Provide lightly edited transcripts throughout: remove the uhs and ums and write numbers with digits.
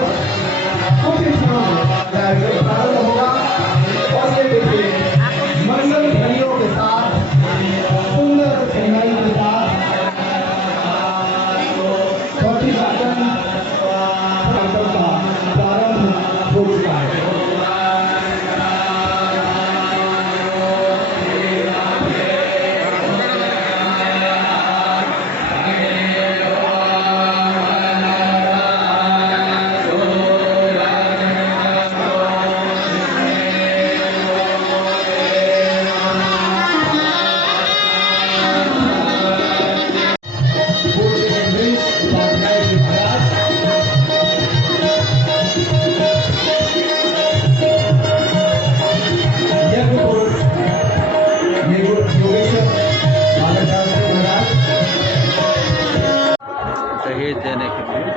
कुछ ही क्षणों में प्रारंभ होगा और ये देखिए मंगल ध्वनियों के साथ सुंदर सिंगाई के साथ चौथी वाचन का प्रारंभ हो चुका है। दहेज देने के लिए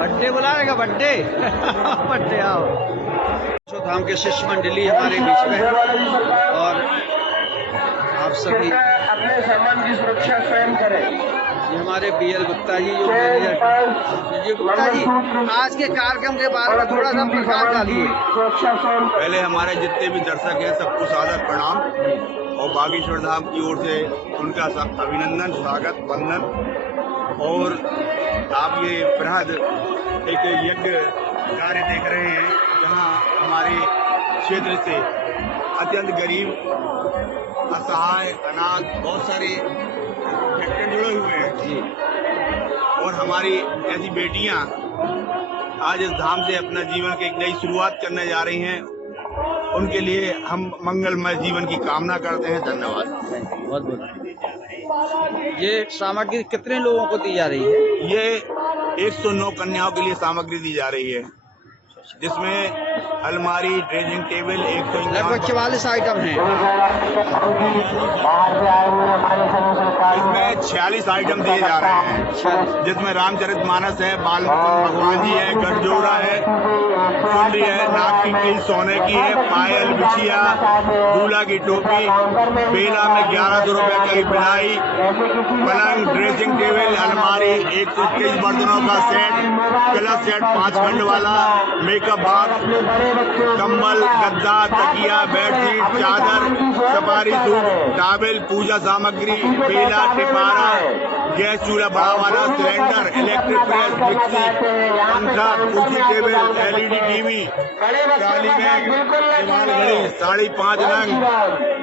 बर्थडे बुलाएगा बर्थडे बर्थडे आओ। धाम के शिष्य मंडली हमारे बीच में और आप सभी अपने सामान की सुरक्षा स्वयं करें। ये हमारे BL गुप्ता जी जो मैनेजर जी गुप्ता जी आज के कार्यक्रम के बारे में थोड़ा सा प्रकाश डालिए। पहले हमारे जितने भी दर्शक हैं सबको सादर प्रणाम और बागेश्वर धाम की ओर से उनका सब अभिनंदन स्वागत वंदन। और आप ये बृहद एक यज्ञ कार्य देख रहे हैं जहाँ हमारे क्षेत्र से अत्यंत गरीब असहाय अनाथ बहुत सारे फैक्टर जुड़े हुए हैं जी। और हमारी ऐसी बेटियां आज इस धाम से अपना जीवन की एक नई शुरुआत करने जा रही हैं। उनके लिए हम मंगलमय जीवन की कामना करते हैं। धन्यवाद। बहुत बहुत। ये सामग्री कितने लोगों को दी जा रही है? ये 109 कन्याओं के लिए सामग्री दी जा रही है जिसमें अलमारी ड्रेसिंग टेबल लगभग 44 आइटम हैं। इसमें 46 आइटम दिए जा रहे हैं जिसमें रामचरितमानस है, बाल भगवान जी है, गठजोड़ा है, चुनरी है, नाक की कील सोने की है, पायल बिछिया, दूल्हा की टोपी, बेला में 1100 रुपए की बिलाई, पलंग, ड्रेसिंग टेबल, अलमारी, 121 बर्तनों का सेट, कलश सेट 5 खंड वाला, मेकअप बॉक्स, कंबल, गद्दा, तकिया, बेडशीट, चादर, सफारी सूट, टावल, पूजा सामग्री, बेला, टिपारा, गैस चूल्हा बड़ा वाला, सिलेंडर, इलेक्ट्रिक प्रेस, मिक्सी, पंखा, कुर्सी table, LED TV, trolley bag, दीवार घड़ी, 5.5 रंग,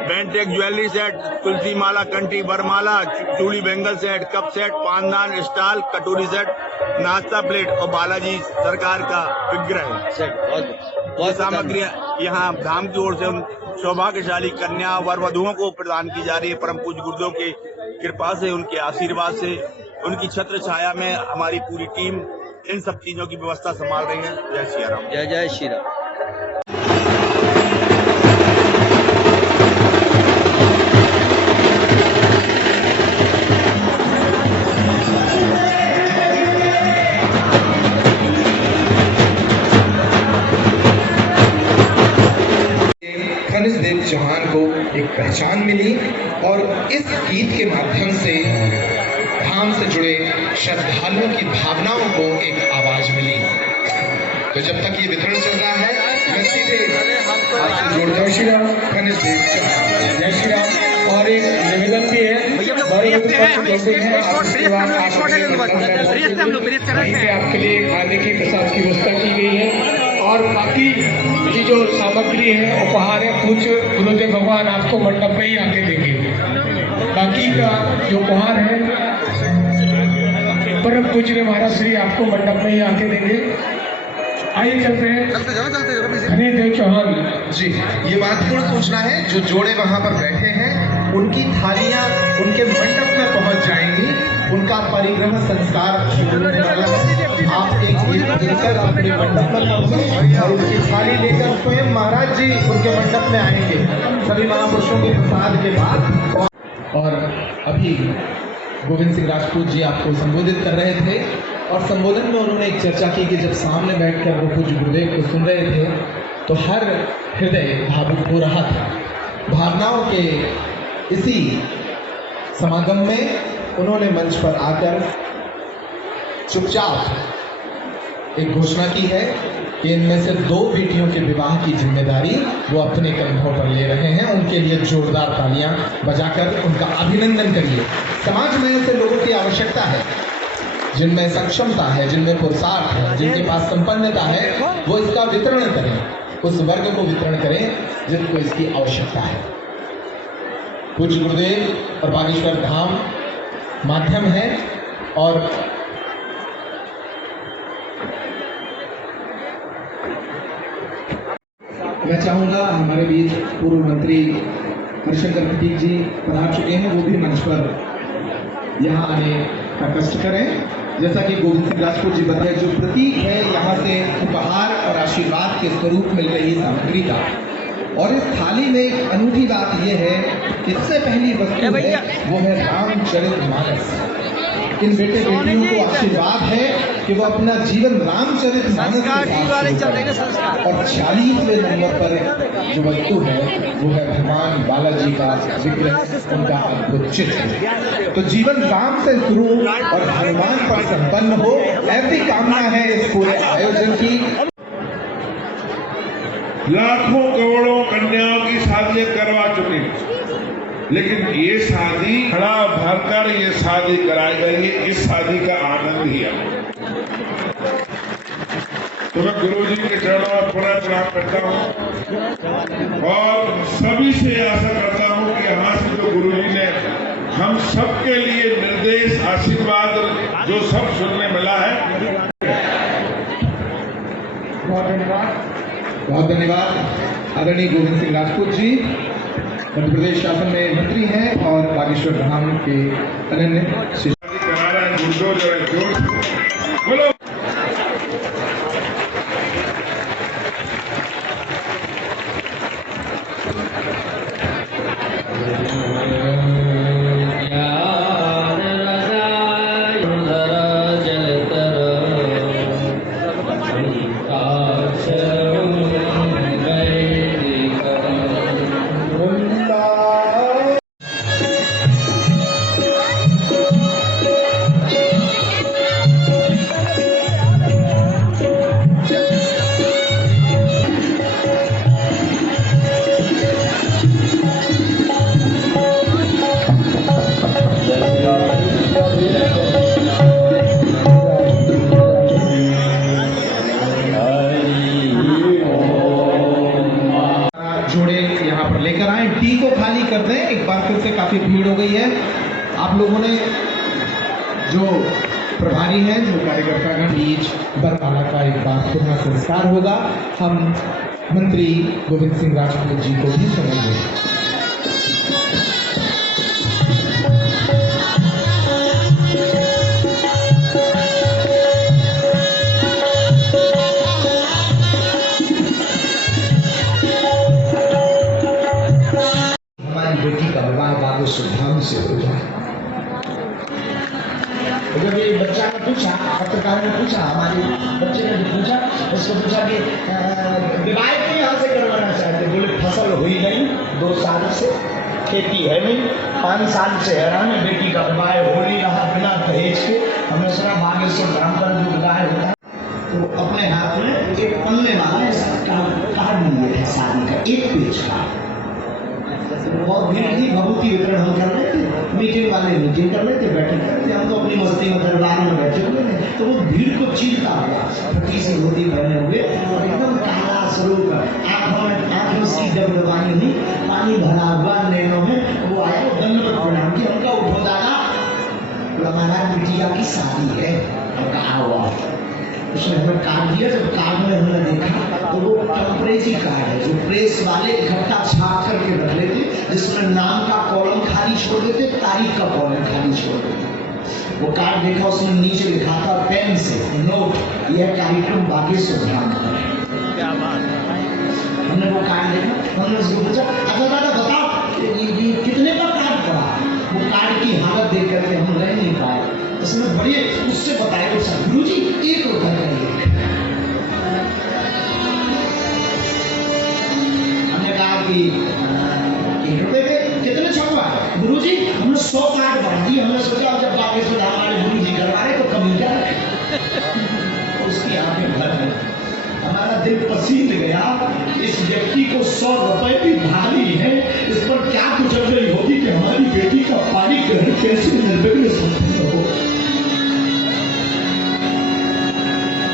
बेंटेक ज्वेलरी सेट, तुलसी माला, कंठी बरमाला, चूड़ी बैंगल सेट, कप सेट, पानदान, स्टॉल, कटोरी सेट, नाश्ता प्लेट और बालाजी सरकार का विग्रह बहुत सामग्रियां यहाँ धाम की ओर से उन सौभाग्यशाली कन्या वर वधुओं को प्रदान की जा रही है। परम पूज्य गुरुदेव की कृपा से, उनके आशीर्वाद से, उनकी छत्र छाया में हमारी पूरी टीम इन सब चीजों की व्यवस्था संभाल रही है। जय श्री राम। जय जय श्री राम। देव चौहान को एक पहचान मिली और इस गीत के माध्यम से धाम से जुड़े श्रद्धालुओं की भावनाओं को एक आवाज मिली। तो जब तक ये वितरण चल रहा है मैं सीधे जय श्री राम, खनिज देव चौहान, जय श्री राम। और एक निवेदन भी है आपके लिए खाने की प्रसाद की व्यवस्था की गई है और बाकी की जो सामग्री है उपहार है पूज्य गुरुदेव भगवान आपको मंडप में ही आके देंगे। बाकी का जो उपहार है परम पूज्य महाराज श्री आपको मंडप में ही आके देंगे। आइए चलते हैं। खनिज देव चौहान जी, ये महत्वपूर्ण सूचना है। जो जोड़े वहां पर बैठे हैं उनकी थालियां उनके मंडप में पहुंच जाएंगी। उनका परिग्रह संस्कार शुरू होने वाला है। आप एक गीत लेकर अपने मंडप में पहुंचे और उनकी थाली लेकर स्वयं महाराज जी उनके मंडप में आएंगे सभी महापुरुषों के प्रसाद के बाद। और अभी गोविंद सिंह राजपूत जी आपको संबोधित कर रहे थे और संबोधन में उन्होंने एक चर्चा की कि जब सामने बैठकर वो पूज्य गुरुदेव को सुन रहे थे तो हर हृदय भावुक हो रहा था। भावनाओं के इसी समागम में उन्होंने मंच पर आकर चुपचाप एक घोषणा की है कि इनमें से 2 बेटियों के विवाह की जिम्मेदारी वो अपने कंधों पर ले रहे हैं। उनके लिए जोरदार तालियां बजाकर उनका अभिनंदन करिए। समाज में ऐसे लोगों की आवश्यकता है जिनमें सक्षमता है, जिनमें पुरुषार्थ है, जिनके पास संपन्नता है, वो इसका वितरण करें, उस वर्ग को वितरण करें जिनको इसकी आवश्यकता है। पूज्य गुरुदेव और बागेश्वर धाम माध्यम है और मैं चाहूंगा हमारे बीच पूर्व मंत्री हरिशंकर प्रतीक जी पधार चुके हैं, वो भी मंच पर यहाँ आने का कष्ट करें। जैसा कि गोविंद सिंह राजपूत जी बताए, जो प्रतीक है यहाँ से उपहार और आशीर्वाद के स्वरूप मिल रही सामग्री का। और इस थाली में एक अनूठी बात यह है कि इससे पहली वस्तु है वो है रामचरितमानस। इन बेटे बेटियों को आशीर्वाद है कि वो अपना जीवन रामचरितमानस के साथ और 40वें नंबर पर जो वस्तु है वो है भगवान बालाजी का विग्रह, उनका अद्भुत चित्र। तो जीवन राम से शुरू और हनुमान पर संपन्न हो, ऐसी कामना है इस पूरे आयोजन की। लाखों करोड़ों कन्याओं की शादी करवा चुके, लेकिन ये शादी खड़ा भरकर ये शादी कराई गई है। इस शादी का आनंद ही है। तो मैं गुरु जी के चरणों में पुनः प्रणाम करता हूँ और सभी से आशा करता हूँ कि यहाँ से जो गुरु जी ने हम सबके लिए निर्देश, आशीर्वाद जो सब सुनने मिला है। बहुत धन्यवाद आदरणीय गोविंद सिंह राजपूत जी, मध्य प्रदेश शासन में मंत्री हैं और बागेश्वर धाम के अनन्य बोलो। फिर से काफी भीड़ हो गई है। आप लोगों ने जो प्रभारी हैं, जो कार्यकर्ता बीच बरमाला का एक बार पुनः संस्कार होगा। हम मंत्री गोविंद सिंह राजपूत जी को भी सुनेंगे। बेटी का विवाह बागेश्वर धाम से हो जाए। जब ये बच्चा ने पूछा, पत्रकार ने पूछा, हमारे बच्चे ने पूछा, उसको पूछा कि विवाह क्यों यहाँ से करवाना चाहते? बोले फसल हुई नहीं 2 साल से, खेती है नहीं, 5 साल से हैरान है, बेटी का विवाह हो नहीं रहा बिना दहेज के। हमने सुना बागेश्वर धाम पर जो विवाह होता है तो अपने हाथ में एक पन्ने वाला कार्ड लिए है शादी का, 1 पेज का। और भी भभूति वितरण हम कर रहे थे, मीटिंग वाले मीटिंग कर रहे थे, बैठक कर रहे थे, हम तो अपनी मस्ती में दरबार में बैठे हुए थे। तो वो भीड़ को चीरता हुआ पति से धोती पहने हुए और एकदम काला स्वरूप, आंखों से दबदबानी हुई, पानी भरा हुआ नैनों में वो आया, वो दंडवत प्रणाम किया। उनका उठो दादा, हमारा बिटिया की शादी है। उनका आओ उसने हमें कार्ड दिया। जब कार्ड में हमने देखा तो वो टेम्परेरी कार्ड है, जो प्रेस वाले इकट्ठा छाप करके रख लेते, जिसमें नाम का कॉलम खाली छोड़ देते, तारीख का कॉलम खाली छोड़ देते। वो कार्ड देखा, उसने नीचे लिखा था पेन से, नोट, यह कार्यक्रम बागेश्वर धाम का है। क्या बात है। हमने वो कार्ड देखा, हमने उसको पूछा, अच्छा दादा बताओ ये कितने का कार्ड पड़ा? वो कार्ड की हालत देख करके हम रह नहीं पाए। उसने बड़े उससे बताया, गुरु जी 1 रुपए का एक। हमने कहा कि 1 रुपए के कितने छपवा? गुरु जी हमने 100 कार्ड बना दिए। हमने सोचा जब बागेश्वर हमारे गुरु जी करवाए तो कमी क्या रखे। उसकी आंखें भर गई, हमारा दिल पसीज गया। इस व्यक्ति को 100 रुपए भी भारी है, इस पर क्या गुजर रही होगी कि हमारी बेटी का पानी ग्रहण कैसे निर्विघ्न संपन्न हो।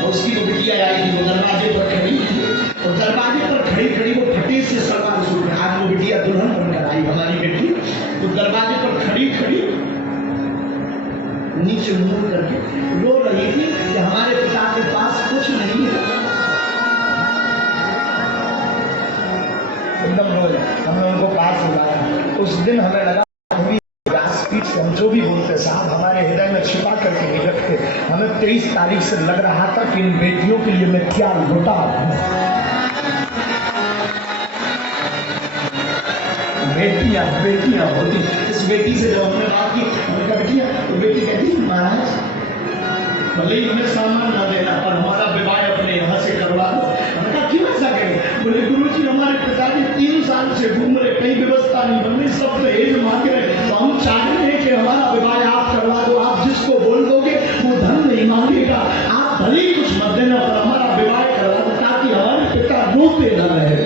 उसकी वो बिटिया आई थी, वो दरवाजे पर खड़ी थी, और दरवाजे पर खड़ी खड़ी वो फटे से सलवार सूट में, आज वो बिटिया दुल्हन बनकर आई हमारी बेटी, तो दरवाजे पर खड़ी खड़ी नीचे मुंह करके रो रही थी कि हमारे पिता के पास कुछ नहीं है। एकदम रो रहे। हमने उनको पास बुलाया। उस दिन हमें लगा व्यासपीठ से हम जो भी बोलते साहब हमारे हृदय में छिपा करके नहीं रखते। हमें 23 तारीख से लग रहा था कि इन बेटियों के लिए मैं क्या लुटा हूं। बेटियां बेटियां होती। इस बेटी से जब हमने बात की, हमने कहा बेटियां, तो बेटी कहती महाराज भले ही हमें सामान ना देना पर हमारा विवाह अपने यहाँ से करवा दो। हमने कहा क्यों ऐसा करें? बोले गुरु जी हमारे पिताजी 3 साल से घूम रहे, कहीं व्यवस्था नहीं बन रही, सब दहेज मांग रहे, तो हम चाह रहे हैं कि हमारा विवाह आप करवा दो। आप जिसको बोल दोगे वो धन नहीं मांगेगा, आप भले ही कुछ मत देना पर हमारा विवाह करवा दो, ताकि हमारे पिता रोते न रहे।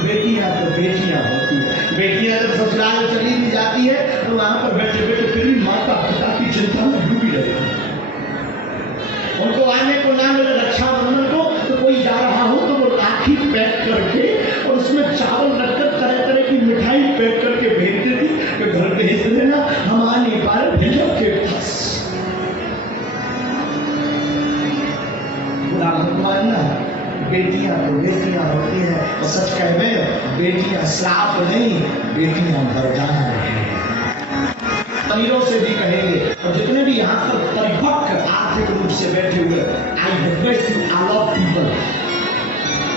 बेटियां तो बेटियां होती है। बेटियां जब ससुराल चली भी जाती है तो वहां पर बैठे बैठे फिर भी माता पिता की चिंता में डूबी रहती है। उनको आने को ना मिले रक्षाबंधन को, तो कोई जा रहा हो तो वो राखी पैक करके और उसमें चावल रखकर तरह तरह की मिठाई पैक करके भेज देती कि घर भेज देना, हम आ नहीं पा रहे, भेजो के पास। बुरा मत मानना, बेटियां तो बेटियां होती हैं, और सच कहने बेटियां श्राप नहीं, बेटियां वरदान है। अमीरों से भी कहेंगे और जितने भी यहाँ पर परिपक्व आर्थिक रूप से बैठे हुए, I request you all of people,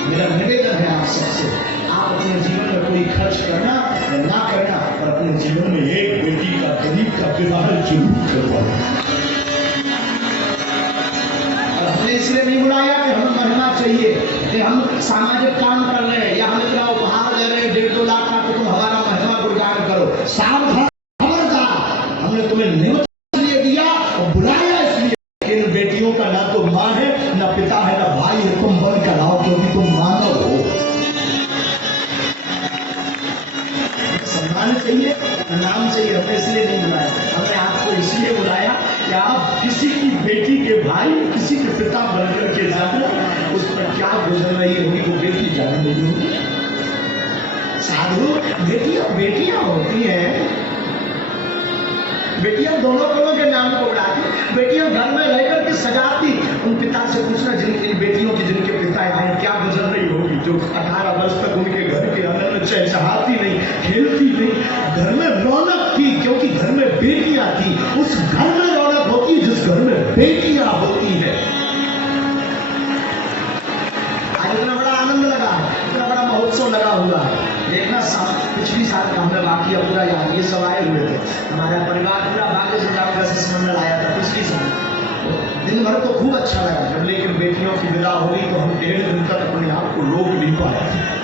मेरा निवेदन है आप सबसे, आप अपने जीवन में कोई खर्च करना या ना करना, और अपने जीवन में एक बेटी का गरीब का विवाह जरूर करवाओ। हमने इसलिए नहीं बुलाया कि हमें महिमा चाहिए, कि हम सामाजिक काम कर रहे हैं या हम इतना उपहार दे रहे हैं 1.5-2 लाख का, तो तुम हमारा महिमा गुणगान करो। सावधान, खबरदार, हमने तुम्हें निमंत्रण इसलिए दिया और बुलाया इसलिए कि इन बेटियों का ना तो मां है, ना पिता है, ना भाई है, तुम बन कर आओ क्योंकि तुम मानव हो। सम्मान चाहिए, नाम चाहिए, हमने इसलिए नहीं बुलाया। हमने आपको इसलिए बुलाया कि आप किसी की बेटी के भाई, किसी के पिता बनकर के जाना, उस पर क्या गुजर रही होगी वो बेटी जान रही होगी। साधु बेटियां बेटियां होती हैं, बेटियां दोनों के नाम को उड़ाती, बेटियां घर में रह करके सजाती। उन पिता से पूछना जिन बेटियों की जिनके पिता आए क्या गुजर रही होगी, जो 18 वर्ष तक उनके घर के अंदर में चहचहाती नहीं, खेलती नहीं, घर में रौनक थी क्योंकि घर में बेटियां थी। उस घर में रौनक होती है जिस घर में बेटियां होती है। आज इतना बड़ा आनंद लगा है, इतना बड़ा महोत्सव लगा हुआ है। देखना पिछली साल का हमें वाकया पूरा याद, ये सब आए हुए थे, हमारा परिवार पूरा बागेश्वर धाम का शिष्टमंडल आया था पिछली साल। दिन भर तो खूब अच्छा लगा जब, लेकिन बेटियों की विदा हो गई तो हम 1.5 दिन तक अपने आप को रोक नहीं पाए।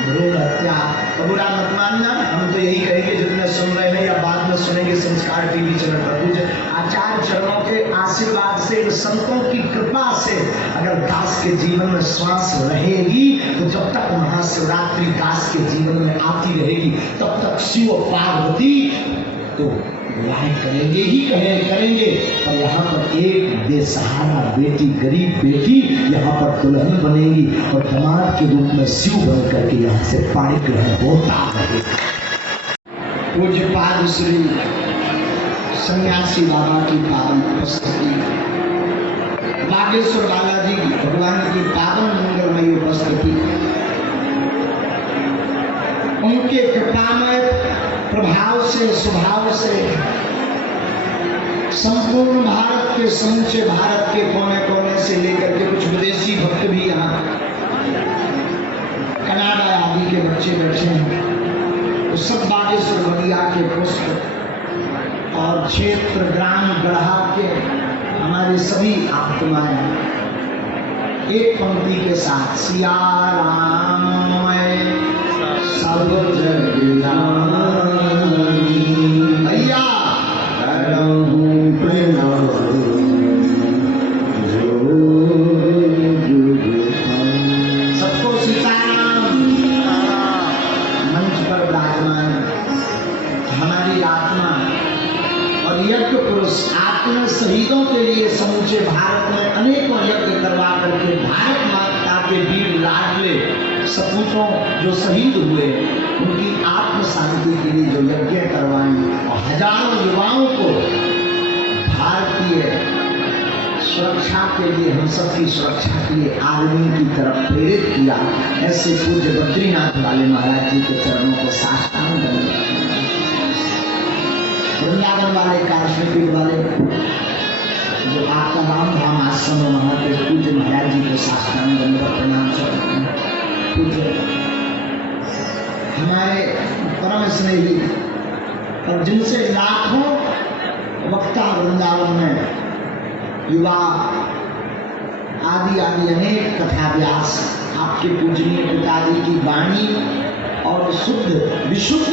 भ्रूण हत्या बुरा मत मानना। हम तो यही कहेंगे जितने सुन रहे हैं या बाद में सुनेंगे संस्कार टीवी चैनल पर, पूज्य आचार्य चरणों के आशीर्वाद से, संतों की कृपा से अगर दास के जीवन में श्वास रहेगी तो जब तक महाशिवरात्रि दास के जीवन में आती रहेगी तब तक शिव पार्वती तो विवाह करेंगे ही करेंगे। पर यहाँ पर एक बेसहारा बेटी, गरीब बेटी यहाँ पर दुल्हन बनेगी और दामाद के रूप में शिव बन करके यहाँ से पाणी ग्रहण होता है। पूज्यपाद श्री सन्यासी बाबा की पावन उपस्थिति, बागेश्वर बालाजी भगवान की पावन मंगलमयी उपस्थिति, उनके कृपामय प्रभाव से, स्वभाव से संपूर्ण भारत के, समूचे भारत के कोने कोने से लेकर के कुछ विदेशी भक्त भी यहाँ, कनाडा आदि के बच्चे बैठे हैं, तो सब बागेश्वर बलिया के पुष्प और क्षेत्र ग्राम गढ़ा के हमारे सभी आत्माएं एक पंक्ति के साथ सिया राममय सब जग जानी भैया सबको सीताराम। मंच पर विराजमान हमारी आत्मा और यज्ञ पुरुष आत्मा शहीदों के लिए समूचे भारत में अनेकों यज्ञ करवा करके भारत माता के वीर लाडले सपूतों जो शहीद हुए उनकी आत्म शांति के लिए जो यज्ञ करवाएं और हजारों युवाओं को भारतीय सुरक्षा के लिए, हम सबकी सुरक्षा के लिए आर्मी की तरफ प्रेरित किया। ऐसे पूज्य बद्रीनाथ वाले महाराज जी के चरणों को साष्टांग दंडवत, वृंदावन वाले, काश्मीर वाले जो आपका राम धाम आश्रम में वहां पे पूज्य महाराज जी को साष्टांग दंडवत प्रणाम करते हैं। हमारे परम स्नेही और जिनसे लाखों वक्ता वृंदावन में युवा आदि आदि अनेक कथा व्यास आपके पूजनीय पिताजी की वाणी और शुद्ध विशुद्ध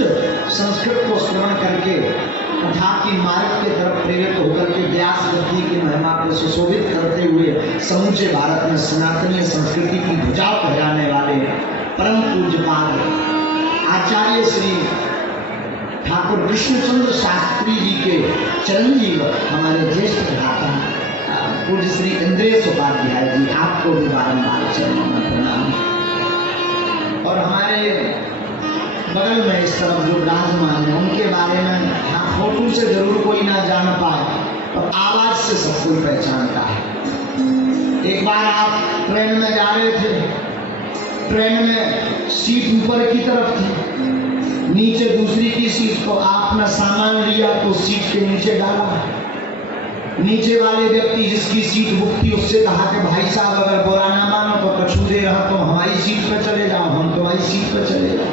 संस्कृत को स्मरण करके कथा की मार्ग के तरफ प्रेरित होकर के व्यास गति की महिमा को सुशोभित करते हुए समूचे भारत में सनातनीय संस्कृति की ध्वजा फहराने वाले परम पूज्यपाद आचार्य श्री ठाकुर कृष्णचंद्र शास्त्री जी के चिरंजीव हमारे ज्येष्ठ भ्राता पूज्य श्री इंद्रेश उपाध्याय जी, आपको भी बारंबार चरणों में प्रणाम। और हमारे बगल में इस तरफ जो विराजमान है उनके बारे में हाँ फोटो से जरूर कोई ना जान पाए और आवाज से सब कोई पहचानता है। एक बार आप ट्रेन में जा रहे थे, ट्रेन में सीट ऊपर की तरफ थी, नीचे दूसरी की सीट को आपने सामान लिया तो सीट के नीचे डाला। नीचे वाले व्यक्ति जिसकी सीट बुक थी उससे कहा कि भाई साहब अगर बुरा ना मानो तो कछु दे रहा तो हमारी सीट पर चले जाओ, हम तुम्हारी सीट पर चले जाओ।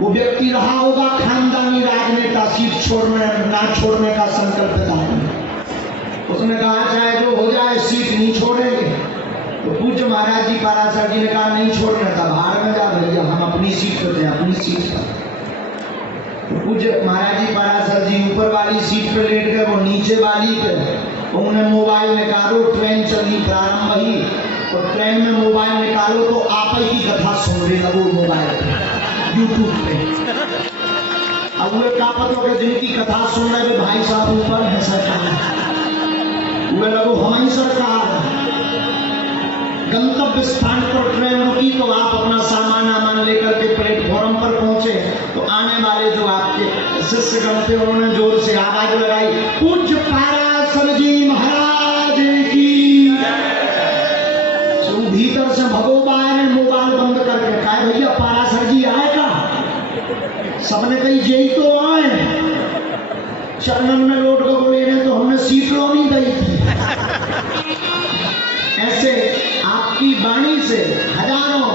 वो व्यक्ति रहा होगा खानदानी राजनेता, सीट छोड़ने ना छोड़ने का संकल्प था। उसने कहा चाहे जो हो जाए सीट नहीं छोड़ेंगे। तो पूज्य महाराज जी पाराशर जी ने कहा नहीं छोड़ने का, बाहर में जा भैया, हम अपनी सीट पर थे, अपनी सीट पर। तो पूज्य महाराज जी पाराशर जी ऊपर वाली सीट पर लेट गए, वो नीचे वाली पे। उन्होंने मोबाइल निकालो, ट्रेन चली प्रारंभ हुई और ट्रेन में मोबाइल निकालो तो आप ही की कथा सुनने लगो मोबाइल पे, यूट्यूब पे। अब वे क्या पता कि जिनकी कथा सुन रहे भाई साहब ऊपर है सरकार, वे लगो हमारी सरकार। गंतव्य स्थान पर ट्रेन रुकी तो आप अपना सामान आमान लेकर के प्लेटफॉर्म पर पहुंचे तो आने वाले जो आपके शिष्यगण थे उन्होंने जोर से आवाज लगाई, पूज्य पाराशर जी महाराज की। तो भीतर से भगोबाई ने मोबाइल बंद करके कहा भैया पाराशर जी आएगा। सबने कही यही तो आए। चरणन में लौट कर बोले तो हमने सीट लो नहीं दी थी। ऐसे आपकी वाणी से हजारों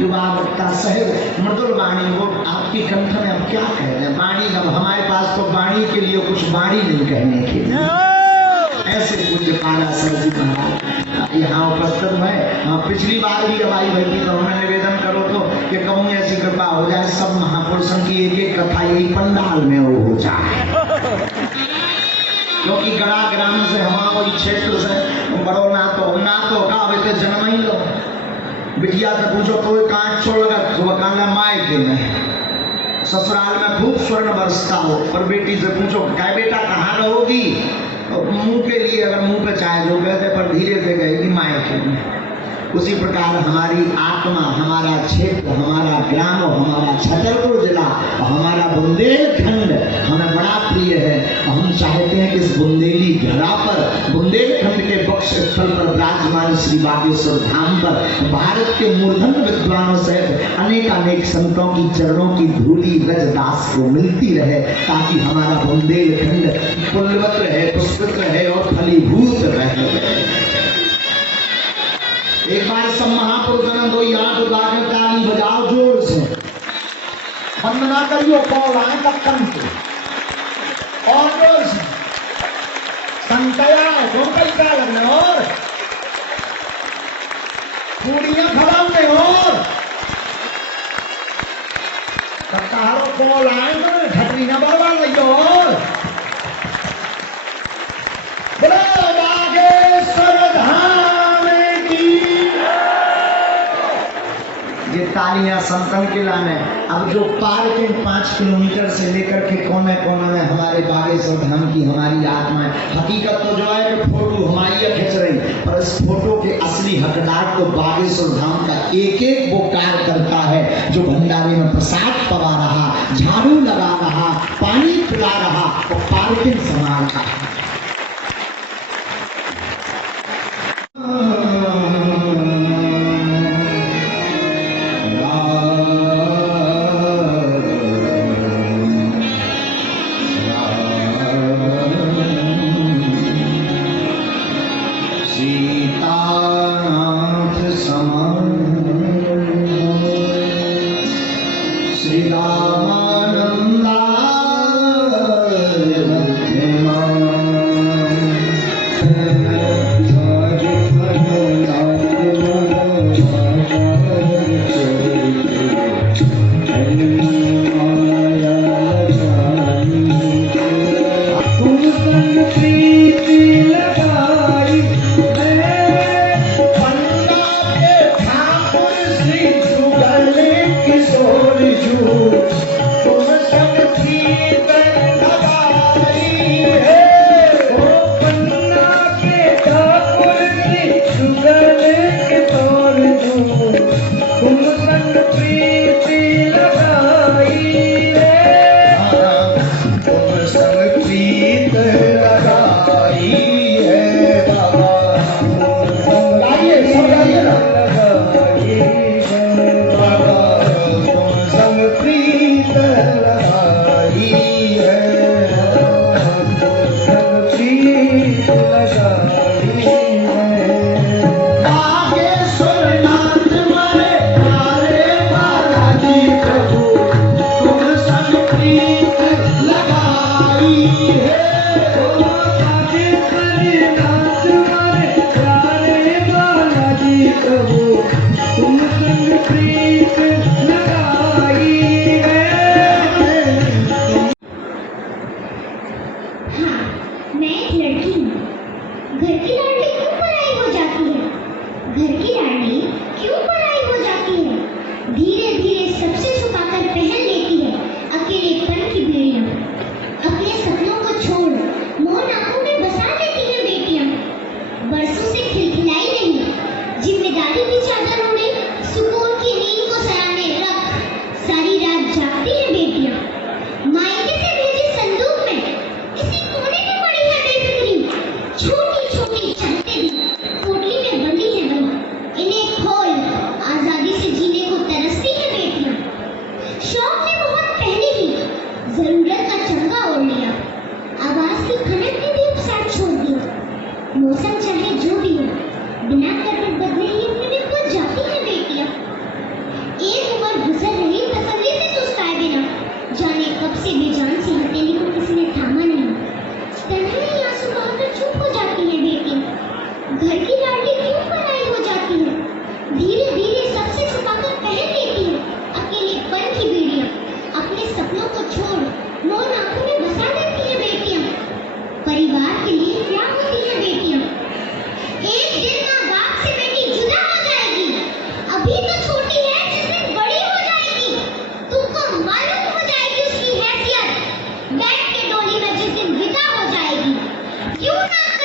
युवा वक्ता सहित मधुर वाणी, वो आपकी कंठ में अब क्या कह रहे हैं वाणी। अब हमारे पास तो वाणी के लिए कुछ वाणी नहीं कहने के लिए। ऐसे पूज्य पाराशर जी महाराज यहाँ उपस्थित है। पिछली बार भी हमारी भाई तो हमें निवेदन करो तो कि कहूँ ऐसी कृपा हो जाए सब महापुरुषों की एक एक कथा यही पंडाल में वो हो जाए, क्योंकि गड़ा ग्राम से हमारे क्षेत्र से बड़ो ना तो का वैसे जन्म ही लो। बिटिया से पूछो कोई कांच छोड़ गया तो वह कहना माए के में ससुराल में खूब स्वर्ण बरसता हो, पर बेटी से पूछो क्या बेटा कहाँ रहोगी, मुंह के लिए अगर मुंह पे चाहे जो कहते, पर धीरे से कहेगी मायके में। उसी प्रकार हमारी आत्मा, हमारा क्षेत्र, हमारा ग्राम, हमारा छतरपुर जिला, हमारा बुंदेलखंड हमें बड़ा प्रिय है। हम चाहते हैं कि इस बुंदेली धरा पर, बुंदेलखंड के बक्ष स्थल पर विराजमान श्री बागेश्वर धाम पर भारत के मूर्धन्य विद्वानों सहित अनेक संतों की चरणों की धूली रजदास को मिलती रहे, ताकि हमारा बुंदेलखंड पुलवत रहे, पुष्पित रहे और फलीभूत रहे। एक बार सब महापुरुषों को याद उतार ताली बजाओ जोर से, वंदना करियो पौराण का कंठ और जोर से संतया जो पैसा लगने और पूड़ियां खवाने और कतारो पौराण में घटनी न बरवा लियो और बोलो बागेश्वर धाम। ये तालियां संतन के लाने। अब जो पार्किंग 5 किलोमीटर से लेकर के कोने कोने में हमारे बागेश्वर धाम की हमारी आत्माएं, हकीकत तो जो है कि फोटो हमारी खींच रही, पर इस फोटो के असली हकदार तो बागेश्वर धाम का एक एक वो कार्य करता है, जो भंडारे में प्रसाद पवा रहा, झाड़ू लगा रहा, पानी पिला रहा और पार्किंग संभाल रहा। श्री रामानंदा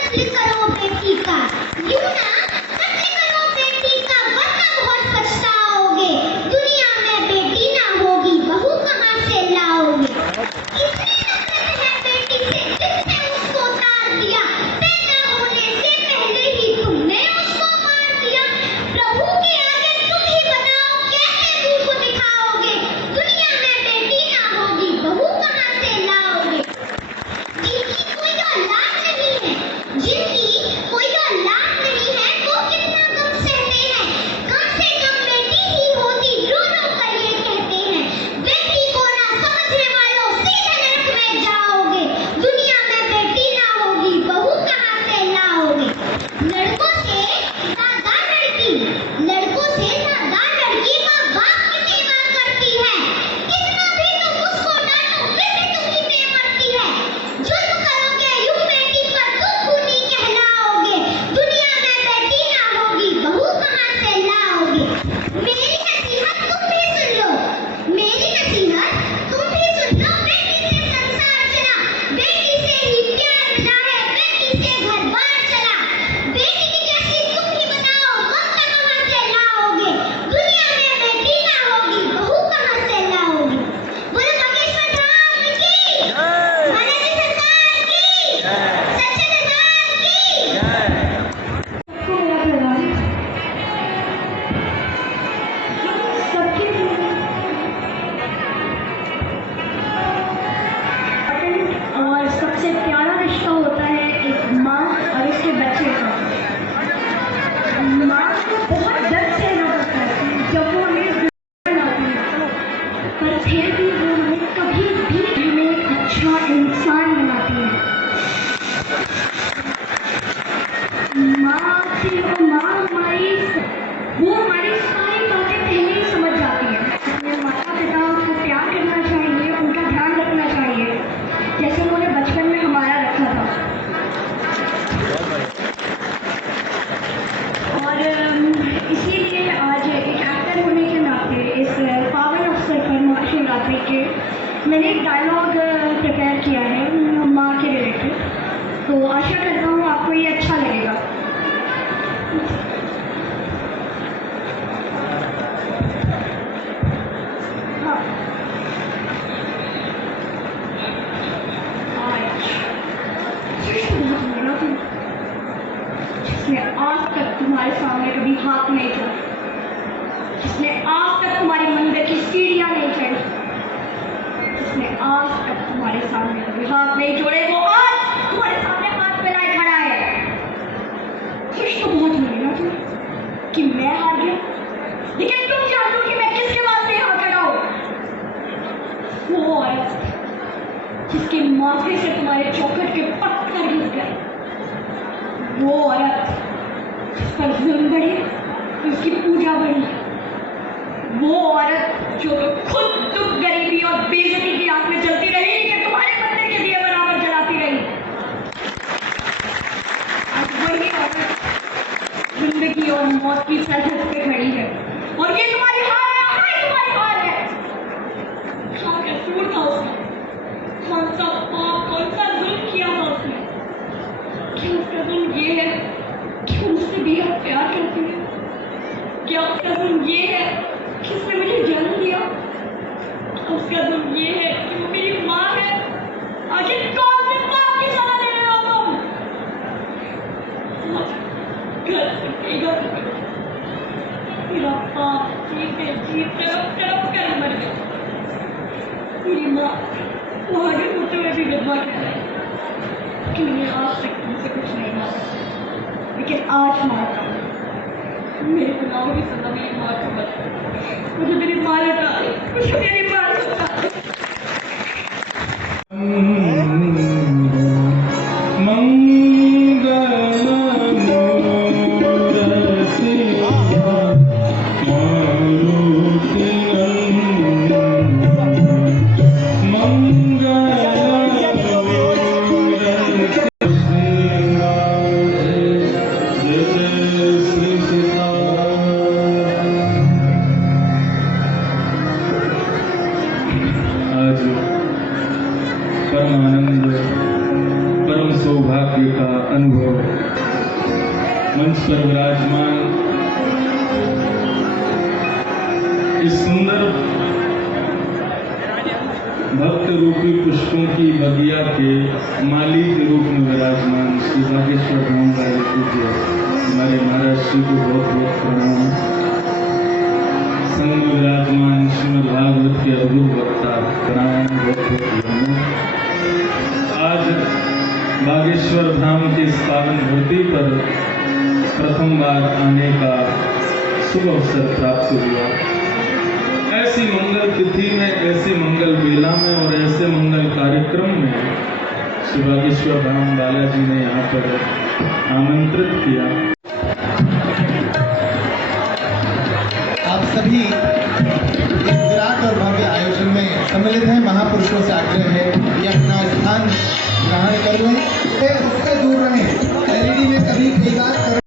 कत्ल करो बेटी का, यूं ना कत्ल करो बेटी का, वरना बहुत पछताओगे। दुनिया में बेटी ना होगी, बहू कहाँ से लाओगे। इतनी नफरत है बेटी से, दिल से उसको तार दिया, पैदा होने से पहले ही तुमने उसको मार दिया। प्रभु के आगे तुम ही बताओ कैसे मुंह को दिखाओगे। दुनिया में बेटी ना होगी, बहू कहाँ से लाओगे। जिनकी कोई औलाद नहीं है, जिनकी कोई औलाद नहीं है, वो कितना गम सहते हैं। कम से कम बेटी ही होती, रो रो कर ये कहते हैं। बेटी को ना समझने वालों सीधे नरक में जाओगे। दुनिया में बेटी ना होगी, बहू कहाँ से लाओगे। लड़कों से ज्यादा लड़की, लड़कों से ज्यादा लड़की माँ बाप की सेवा करती है। कितना भी तुम उसको डांटो, फिर भी तुम्ही पे मरती है। जुल्म करोगे यूं बेटी पर, तुम खूनी कहलाओगे। दुनिया में बेटी ना होगी, बहू कहाँ से लाओगे। मेरी नसीहत तुम भी सुन लो, मेरी नसीहत तुम भी सुन लो। बेटी से संसार चला, बेटी से ही प्यार मिला है, बेटी से घर बार चला। बेटी की जैसी तुम ही बताओ, ममता कहाँ से लाओगे। दुनिया में बेटी ना होगी, बहू कहाँ से लाओगे। बोलो बागेश्वर धाम की, बालाजी सरकार की, सच्चे दरबार की। सबको मेरा प्रणाम। सबकी और सबसे प्यारा रिश्ता होता है एक माँ और उसके बच्चे का। माँ को बहुत दर्द सहना पड़ता है जब वो हमें बनाती है, पर फिर भी वो हमें कभी भी हमें एक अच्छा इंसान बनाती है। माँ से वो माँ वो हमारी सारी बातें पहले ही समझ जाती है। अपने माता पिता को प्यार करना चाहिए, उनका ध्यान रखना चाहिए, जैसे उन्होंने बचपन में हमारा रखा था। और इसीलिए आज एक एक्टर होने के नाते इस पावन अवसर पर महाशिवरात्रि के मैंने एक डायलॉग प्रिपेयर किया है माँ के रिलेटेड, तो आशा करता हूँ आपको ये अच्छा लगेगा। हाँ। जिसने आज तक तुम्हारे सामने कभी हाथ नहीं चला, जिसने आज तक तुम्हारे मंदिर की सीढ़ियां नहीं चढ़ी, जिसने आज तक तुम्हारे सामने कभी हाथ नहीं जोड़े, वो आज तुम्हारे सामने हाथ फैलाए खड़ा है। खुश तो बहुत हुई ना तुम कि मैं हार गया, लेकिन तुम जानते हो कि मैं किसके वास्ते यहाँ खड़ा हूँ। वो औरत जिसके माथे से तुम्हारे चौखट के पत्थर गिर गए, वो औरत जिस पर जुल्म बढ़े, उसकी पूजा बढ़ी, वो औरत जो खुद दुख, गरीबी और बेइज्जती की आग में जलती रही, लेकिन तुम्हारे मंदिर के दिए बराबर जलाती रही। आज वही औरत जिंदगी और मौत की सरहद पे खड़ी है, और ये तुम्हारी हार है, हाय तुम्हारी हार है। क्या कसूर था उसका, कौन सा पाप, कौन सा जुल्म किया था उसने। क्या उसका जुल्म ये है कि वो मुझसे बेहद प्यार करती है। क्या उसका जुल्म ये है कि उसने मुझे जन्म दिया। उसका जुल्म ये है कि वो मेरी माँ है। आखिर कौन से पाप की सजा दे रहे हो तुम। घर घर मेरा पाप जीते जी तरफ तरफ कर मर गया। मेरी माँ वो आगे होते हुए भी विधवा कह रही कि मैंने आज तक तुमसे कुछ नहीं मांगा, लेकिन आज मांगता हूँ। मेरे गुनाहों की सजा मेरी माँ को मत दो। मुझे मेरी माँ लौटा दो, मुझे मेरी माँ लौटा दो। मंच पर विराजमान इस सुंदर भक्त रूपी पुष्पों की बगिया के माली के रूप में विराजमान श्री बागेश्वर धाम वाले पूज्य हमारे महाराज श्री को बहुत बहुत प्रणाम। संग में विराजमान श्रीमद् भागवत के अद्भुत वक्ता प्रणाम बहुत बहुत। आज बागेश्वर धाम की इस पावन धरती पर प्रथम बार आने का शुभ अवसर प्राप्त हुआ। ऐसी मंगल तिथि में, ऐसी मंगल बेला में और ऐसे मंगल कार्यक्रम में श्री बागेश्वर धाम बालाजी ने यहाँ पर आमंत्रित किया। आप सभी इस विराट और भव्य आयोजन में सम्मिलित हैं। महापुरुषों से आग्रह है कि अपना स्थान ग्रहण कर लें, उससे दूर रहें। एलईडी में कभी कई बार